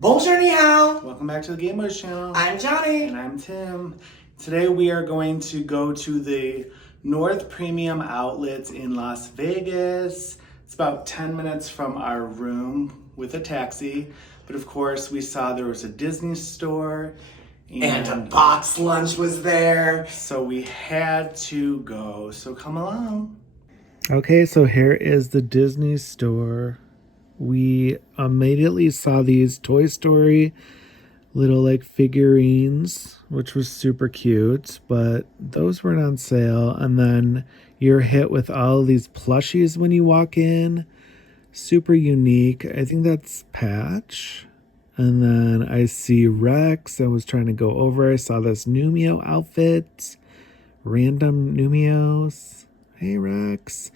Bonjour, ni hao. Welcome back to the Gaymeboyz channel. I'm Johnny. And I'm Tim. Today we are going to go to the North Premium Outlets in Las Vegas. It's about 10 minutes from our room with a taxi. But of course we saw there was a Disney store. And a box lunch was there. So we had to go. So come along. Okay, so here is the Disney store. We immediately saw these Toy Story little like figurines, which was super cute, but those weren't on sale. And then you're hit with all these plushies when you walk in. Super unique. I think that's Patch. And then I see Rex. I was trying to go over. I saw this Numio outfit. Random Numios. Hey, Rex.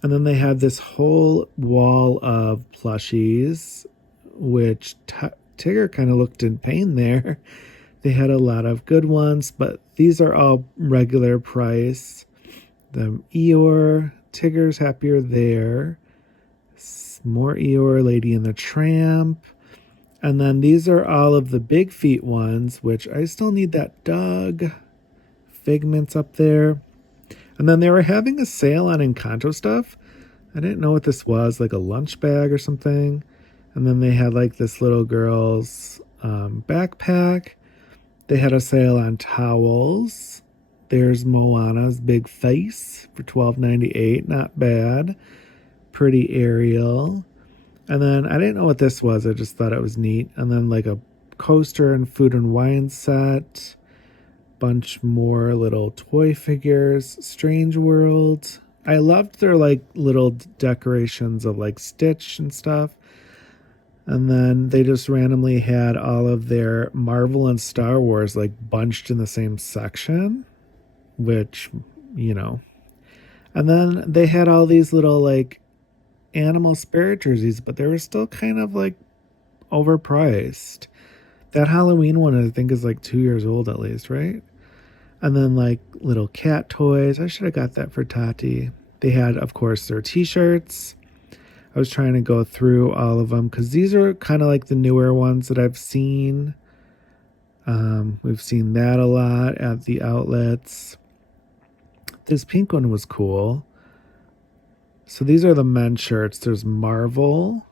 And then they had this whole wall of plushies, which Tigger kind of looked in pain there. They had a lot of good ones, but these are all regular price. The Eeyore, Tigger's happier there. More Eeyore, Lady and the Tramp. And then these are all of the big feet ones, which I still need that Doug. Figment's up there. And then they were having a sale on Encanto stuff. I didn't know what this was, like a lunch bag or something. And then they had like this little girl's backpack. They had a sale on towels. There's Moana's big face for $12.98. Not bad. Pretty Ariel. And then I didn't know what this was. I just thought it was neat. And then like a coaster and food and wine set. Bunch more little toy figures. Strange World. I loved their like little decorations of like Stitch and stuff. And then they just randomly had all of their Marvel and Star Wars like bunched in the same section, which, you know. And then they had all these little like animal spirit jerseys, but they were still kind of like overpriced. That Halloween one I think is like 2 years old at least, right? And then like little cat toys. I should have got that for Tati. They had, of course, their t-shirts. I was trying to go through all of them because these are kind of like the newer ones that I've seen. We've seen that a lot at the outlets. This pink one was cool. So these are the men's shirts. There's Marvel.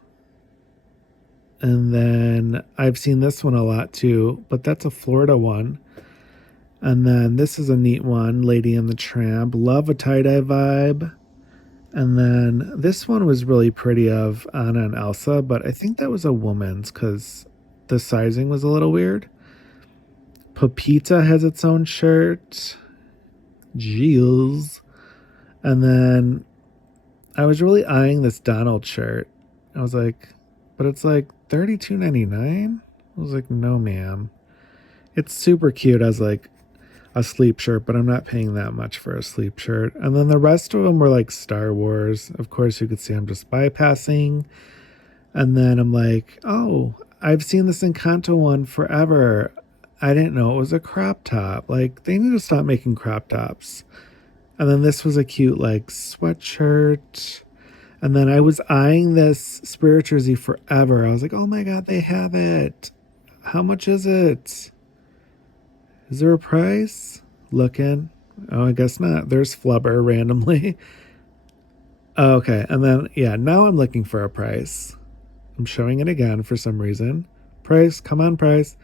And then I've seen this one a lot too, but that's a Florida one. And then this is a neat one, Lady and the Tramp. Love a tie-dye vibe. And then this one was really pretty of Anna and Elsa, but I think that was a woman's because the sizing was a little weird. Pepita has its own shirt. Jeez. And then I was really eyeing this Donald shirt. I was like, but it's like $32.99? I was like, no, ma'am. It's super cute as like a sleep shirt, but I'm not paying that much for a sleep shirt. And then the rest of them were like Star Wars. Of course, you could see I'm just bypassing. And then I'm like, oh, I've seen this Encanto one forever. I didn't know it was a crop top. Like, they need to stop making crop tops. And then this was a cute like sweatshirt. And then I was eyeing this Spirit jersey forever. I was like, oh my God, they have it. How much is it? Is there a price? Looking. Oh, I guess not. There's Flubber randomly. Okay, and then, yeah, now I'm looking for a price. I'm showing it again for some reason. Price, come on, price.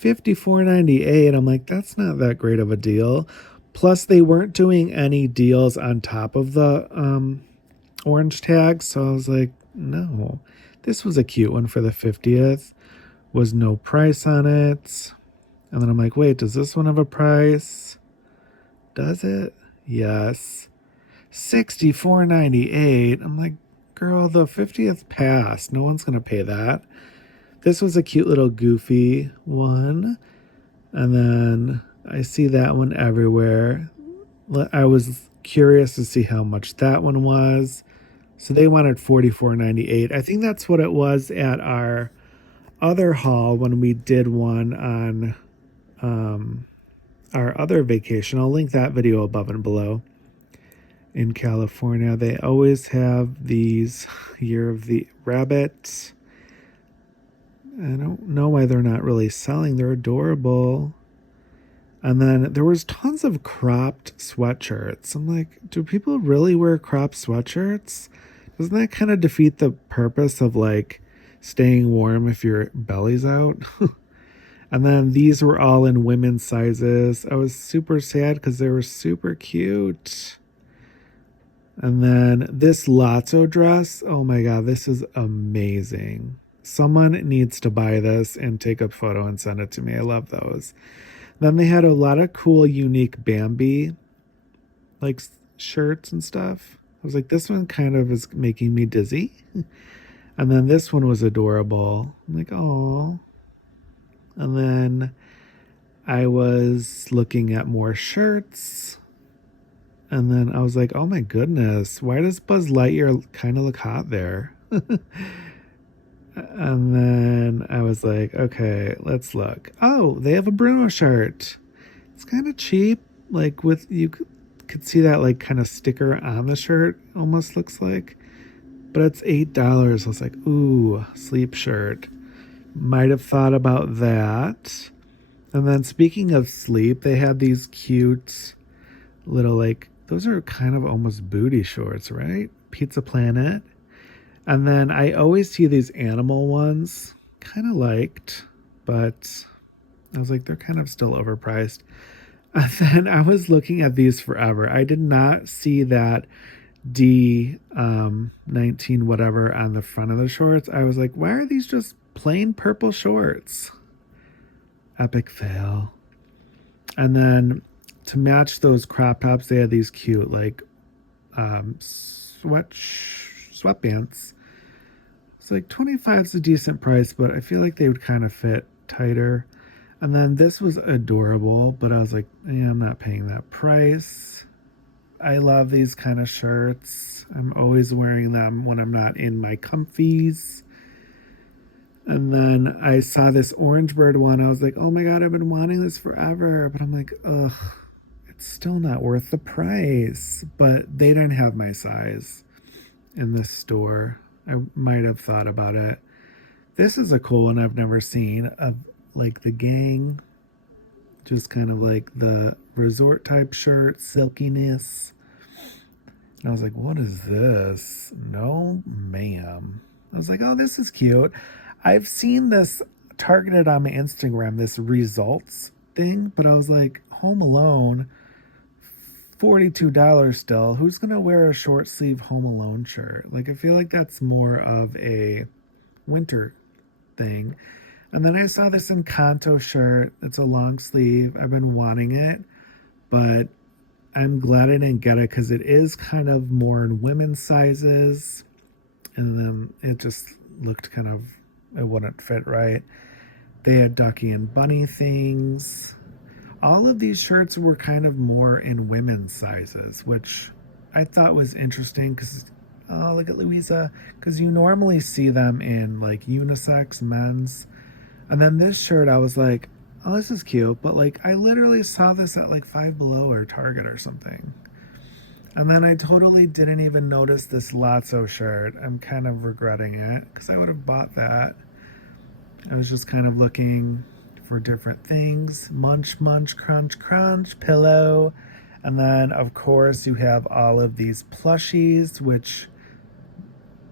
$54.98. I'm like, that's not that great of a deal. Plus, they weren't doing any deals on top of the orange tag, so I was like, no. This was a cute one for the 50th. Was no price on it. And then I'm like, wait, does this one have a price? Does it? Yes. $64.98. I'm like, girl, the 50th passed. No one's going to pay that. This was a cute little goofy one. And then I see that one everywhere. I was curious to see how much that one was. So they wanted $44.98. I think that's what it was at our other haul when we did one on our other vacation. I'll link that video above and below. In California, they always have these Year of the Rabbit. I don't know why they're not really selling. They're adorable. And then there was tons of cropped sweatshirts. I'm like, do people really wear cropped sweatshirts? Doesn't that kind of defeat the purpose of like staying warm if your belly's out? And then these were all in women's sizes. I was super sad because they were super cute. And then this Lotso dress, oh my God, this is amazing. Someone needs to buy this and take a photo and send it to me. I love those. Then they had a lot of cool, unique Bambi like shirts and stuff. I was like, this one kind of is making me dizzy. And then this one was adorable. I'm like, oh. And then I was looking at more shirts. And then I was like, oh my goodness, why does Buzz Lightyear kind of look hot there? And then I was like, okay, let's look. Oh, they have a Bruno shirt. It's kind of cheap. Like you could see that like kind of sticker on the shirt, almost looks like. But it's $8. I was like, ooh, sleep shirt. Might have thought about that. And then speaking of sleep, they had these cute little like, those are kind of almost booty shorts, right? Pizza Planet. And then I always see these animal ones, kind of liked, but I was like, they're kind of still overpriced. And then I was looking at these forever. I did not see that D19 whatever on the front of the shorts. I was like, why are these just plain purple shorts? Epic fail. And then to match those crop tops, they had these cute like sweatpants. It's like 25 is a decent price, but I feel like they would kind of fit tighter. And then this was adorable, but I was like, I'm not paying that price. I love these kind of shirts. I'm always wearing them when I'm not in my comfies. And then I saw this orange bird one. I was like, oh my God, I've been wanting this forever. But I'm like, ugh, it's still not worth the price. But they didn't have my size in this store. I might have thought about it. This is a cool one I've never seen of like the gang. Just kind of like the resort type shirt, silkiness. And I was like, what is this? No, ma'am. I was like, oh, this is cute. I've seen this targeted on my Instagram, this results thing, but I was like, Home Alone, $42 still. Who's going to wear a short sleeve Home Alone shirt? Like, I feel like that's more of a winter thing. And then I saw this Encanto shirt. It's a long sleeve. I've been wanting it, but I'm glad I didn't get it because it is kind of more in women's sizes. And then it just looked kind of, it wouldn't fit right. They had Ducky and Bunny things. All of these shirts were kind of more in women's sizes, which I thought was interesting because, oh, look at Louisa, because you normally see them in like unisex men's. And then this shirt, I was like, oh, this is cute, but like I literally saw this at like Five Below or Target or something. And then I totally didn't even notice this Lotso shirt. I'm kind of regretting it because I would have bought that. I was just kind of looking for different things. Munch, munch, crunch, crunch, pillow. And then, of course, you have all of these plushies, which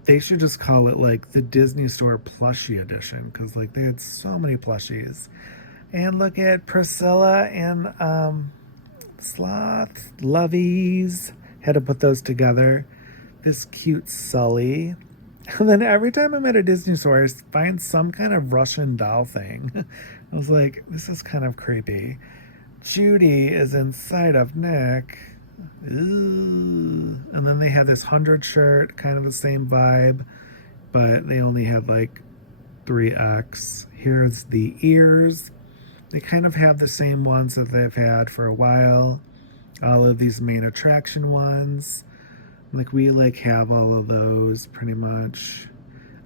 they should just call it like the Disney Store plushie edition because like they had so many plushies. And look at Priscilla and Sloth, Lovies. Had to put those together. This cute Sully. And then every time I'm at a Disney store, I find some kind of Russian doll thing. I was like, this is kind of creepy. Judy is inside of Nick. Ooh. And then they had this 100 shirt, kind of the same vibe, but they only had like 3X. Here's the ears. They kind of have the same ones that they've had for a while. All of these main attraction ones. Like we like have all of those pretty much.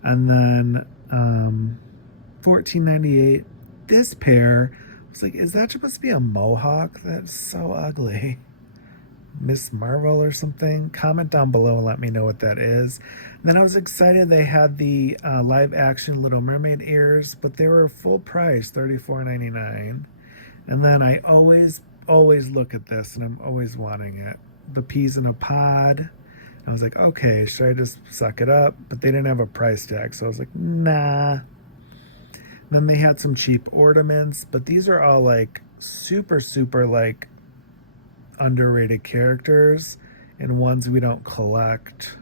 And then $14.98. This pair, I was like, is that supposed to be a mohawk? That's so ugly. Miss Marvel or something. Comment down below and let me know what that is. And then I was excited they had the live action Little Mermaid ears, but they were full price, $34.99. And then I always look at this and I'm always wanting it. The peas in a pod. I was like, okay, should I just suck it up? But they didn't have a price tag, so I was like, nah. Then they had some cheap ornaments, but these are all like super like underrated characters and ones we don't collect.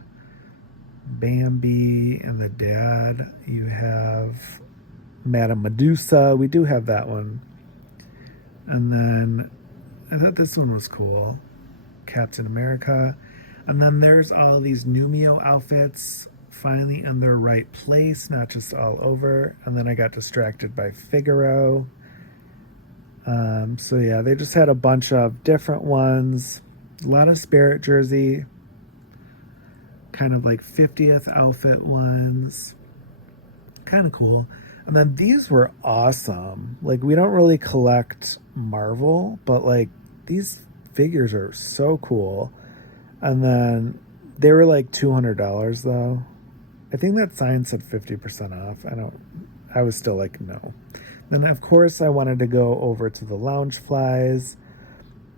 Bambi and the dad. You have Madame Medusa. We do have that one. And then I thought this one was cool. Captain America. And then there's all these Numio outfits finally in their right place, not just all over. And then I got distracted by Figaro. So yeah, they just had a bunch of different ones. A lot of Spirit jersey. Kind of like 50th outfit ones. Kind of cool. And then these were awesome. Like, we don't really collect Marvel, but like these figures are so cool. And then they were like $200 though. I think that sign said 50% off. I was still like, no. Then of course I wanted to go over to the Loungeflies.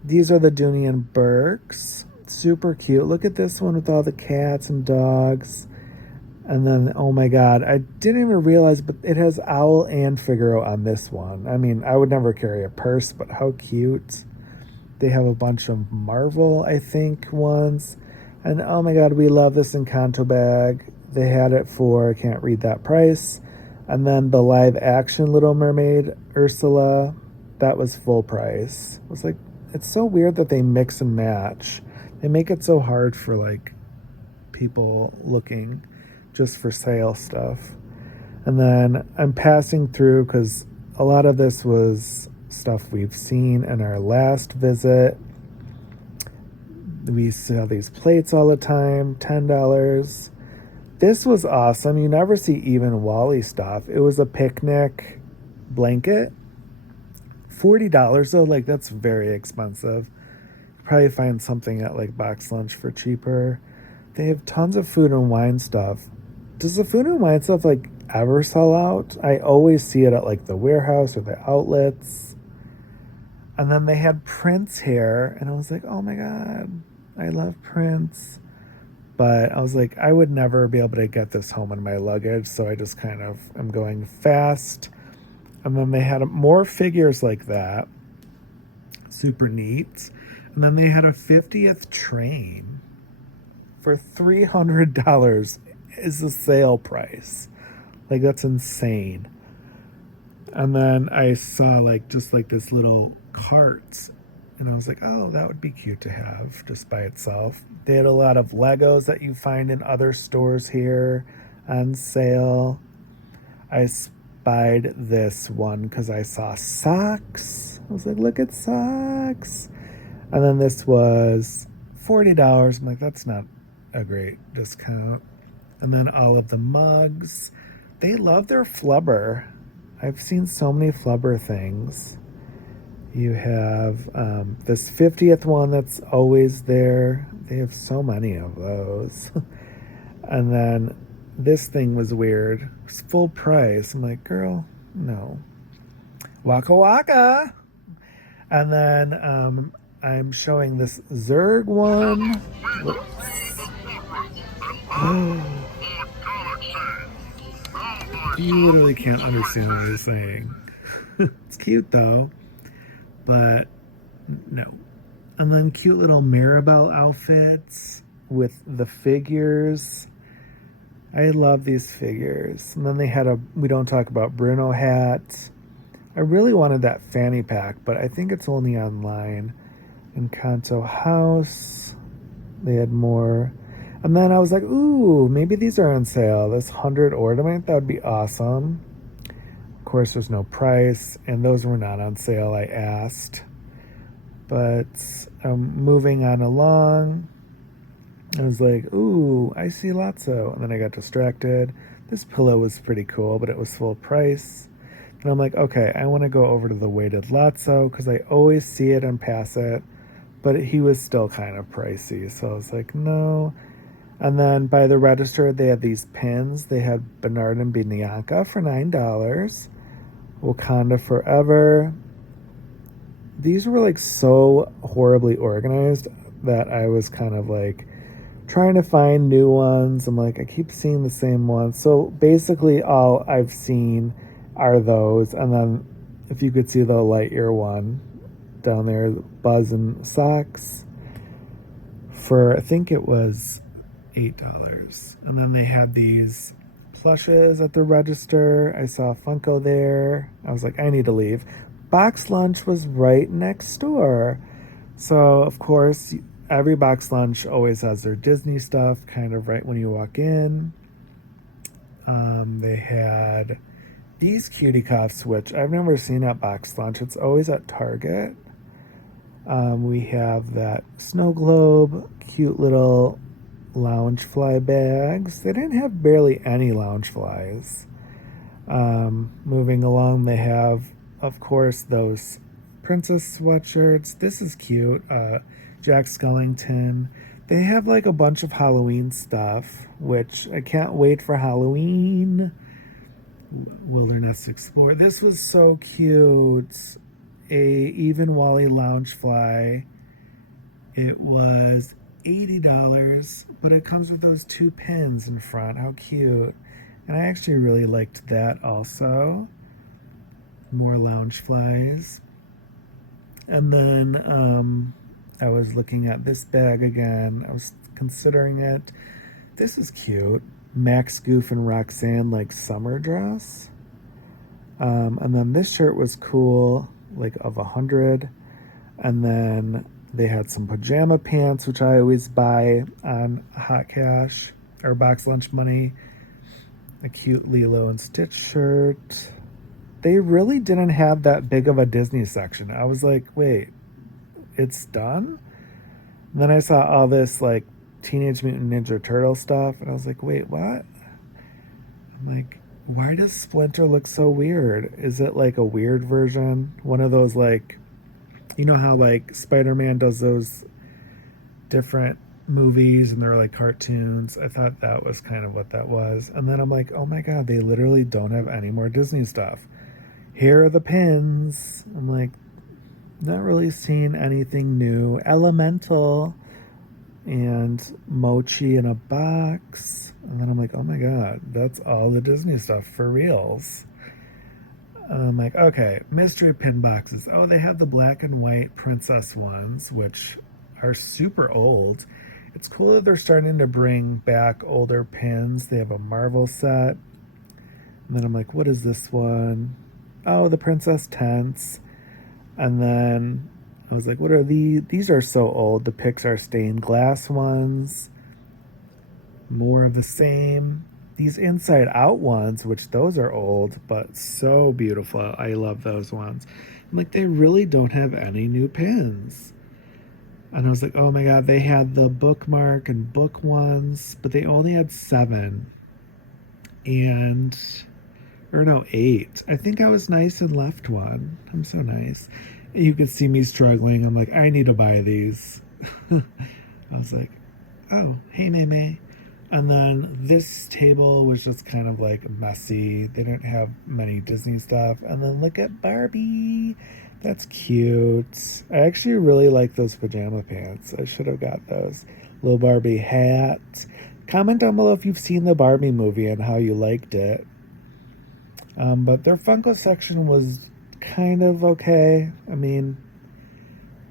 These are the Dooney and Burks. Super cute. Look at this one with all the cats and dogs. And then, oh my god, I didn't even realize, but it has Owl and Figaro on this one. I mean, I would never carry a purse, but how cute. They have a bunch of Marvel, I think, ones. And oh my god, we love this Encanto bag. They had it for, I can't read that price. And then the live action Little Mermaid, Ursula, that was full price. I was like, it's so weird that they mix and match. They make it so hard for like people looking just for sale stuff. And then I'm passing through because a lot of this was stuff we've seen in our last visit. We sell these plates all the time, $10. This was awesome. You never see even Wally stuff. It was a picnic blanket. $40 though, like that's very expensive. Probably find something at like Box Lunch for cheaper. They have tons of food and wine stuff. Does the food and wine stuff like ever sell out? I always see it at like the warehouse or the outlets. And then they had Prince hair, and I was like, oh my god, I love Prince. But I was like, I would never be able to get this home in my luggage, so I just kind of am going fast. And then they had more figures like that. Super neat. And then they had a 50th train for $300 is the sale price. Like, that's insane. And then I saw like just like this little cart, and I was like, oh, that would be cute to have just by itself. They had a lot of Legos that you find in other stores here on sale. I spied this one because I saw socks. I was like, look at socks. And then this was $40. I'm like, that's not a great discount. And then all of the mugs. They love their flubber. I've seen so many flubber things. You have this 50th one that's always there. They have so many of those. And then this thing was weird. It's full price. I'm like, girl, no. Waka waka. And then I'm showing this Zerg one. You literally can't understand what they're saying. It's cute though, but no. And then cute little Mirabelle outfits with the figures. I love these figures. And then they had a We Don't Talk About Bruno hat. I really wanted that fanny pack, but I think it's only online. Encanto house. They had more. And then I was like, ooh, maybe these are on sale. This 100 ornament, that would be awesome. Of course, there's no price, and those were not on sale, I asked. But moving on along, I was like, ooh, I see Lotso. And then I got distracted. This pillow was pretty cool, but it was full price. And I'm like, okay, I want to go over to the weighted Lotso because I always see it and pass it. but he was still kind of pricey. So I was like, no. And then by the register, they had these pins. They had Bernard and Bianca for $9. Wakanda Forever. These were like so horribly organized that I was kind of like trying to find new ones. I'm like, I keep seeing the same ones. So basically all I've seen are those. And then if you could see the Lightyear one down there, Buzz and Socks, for I think it was $8. And then they had these plushes at the register. I saw Funko there. I was like, I need to leave. Box Lunch was right next door. So, of course, every Box Lunch always has their Disney stuff kind of right when you walk in. They had these cutie cuffs, which I've never seen at Box Lunch. It's always at Target. We have that snow globe, cute little lounge fly bags. They didn't have barely any lounge flies. Moving along, they have, of course, those princess sweatshirts. This is cute. Jack Skellington. They have like a bunch of Halloween stuff, which I can't wait for Halloween. Wilderness Explorer. This was so cute. A Even Wally lounge fly. It was $80, but it comes with those two pins in front. How cute. And I actually really liked that also. More lounge flies. And then I was looking at this bag again. I was considering it. This is cute. Max Goof and Roxanne like summer dress. And then this shirt was cool, like of 100. And then they had some pajama pants, which I always buy on Hot Cash or Box Lunch money. A cute Lilo and Stitch shirt. They really didn't have that big of a Disney section. I was like, wait, it's done? And then I saw all this like Teenage Mutant Ninja Turtle stuff, and I was like, wait, what? I'm like, why does Splinter look so weird? Is it like a weird version? One of those like, you know how like Spider-Man does those different movies and they're like cartoons. I thought that was kind of what that was. And then I'm like, oh my god, they literally don't have any more Disney stuff. Here are the pins. I'm like, not really seeing anything new. Elemental and Mochi in a box. And then I'm like, oh my god, that's all the Disney stuff for reals. I'm like, okay, mystery pin boxes. Oh, they had the black and white princess ones, which are super old. It's cool that they're starting to bring back older pins. They have a Marvel set. And then I'm like, what is this one? Oh, the princess tents. And then I was like, what are these? These are so old. The Pixar stained glass ones. More of the same. These inside out ones, which those are old, but so beautiful. I love those ones. I'm like, they really don't have any new pins. And I was like, oh my god, they had the bookmark and book ones, but they only had 7. And, or no, 8. I think I was nice and left one. I'm so nice. You could see me struggling. I'm like, I need to buy these. I was like, oh, hey, May. And then this table was just kind of like messy. They didn't have many Disney stuff. And then look at Barbie. That's cute. I actually really like those pajama pants. I should have got those. Little Barbie hat. Comment down below if you've seen the Barbie movie and how you liked it. But their Funko section was kind of okay. I mean,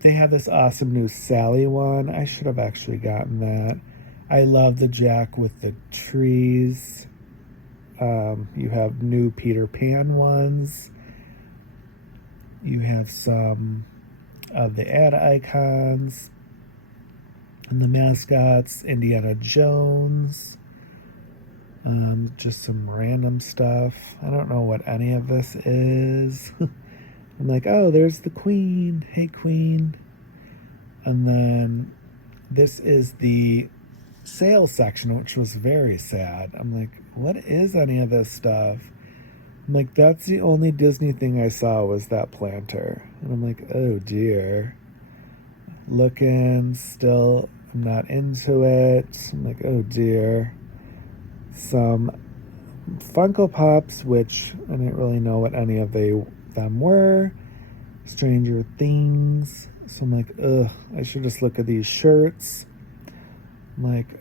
they had this awesome new Sally one. I should have actually gotten that. I love the Jack with the trees. You have new Peter Pan ones. You have some of the ad icons and the mascots. Indiana Jones. Just some random stuff. I don't know what any of this is. I'm like, oh, there's the Queen. Hey, Queen. And then this is the sales section, which was very sad. I'm like, what is any of this stuff? I'm like, that's the only Disney thing I saw was that planter. And I'm like, oh dear. looking, still I'm not into it. I'm like, oh dear. Some Funko Pops, which I didn't really know what any of them were. Stranger Things. So I'm like, ugh, I should just look at these shirts. I'm like,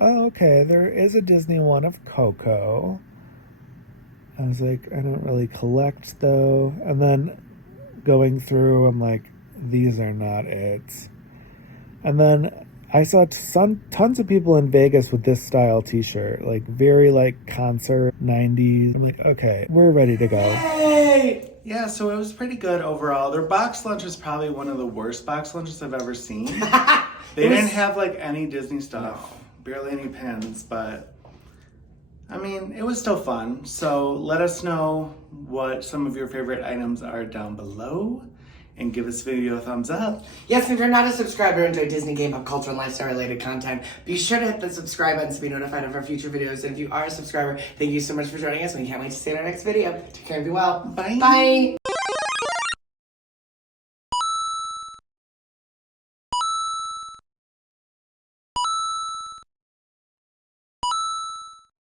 oh, okay, there is a Disney one of Coco. I was like, I don't really collect though. And then going through, I'm like, these are not it. And then I saw tons of people in Vegas with this style t-shirt, like very like concert 90s. I'm like, okay, we're ready to go. Hey! Yeah, so it was pretty good overall. Their box lunch was probably one of the worst box lunches I've ever seen. They didn't have like any Disney stuff, barely any pins, but I mean, it was still fun. So let us know what some of your favorite items are down below and give this video a thumbs up. Yes, and if you're not a subscriber and enjoy Disney, game, pop culture, and lifestyle related content, be sure to hit the subscribe button to be notified of our future videos. And if you are a subscriber, thank you so much for joining us. We can't wait to see you in our next video. Take care and be well. Bye. Bye.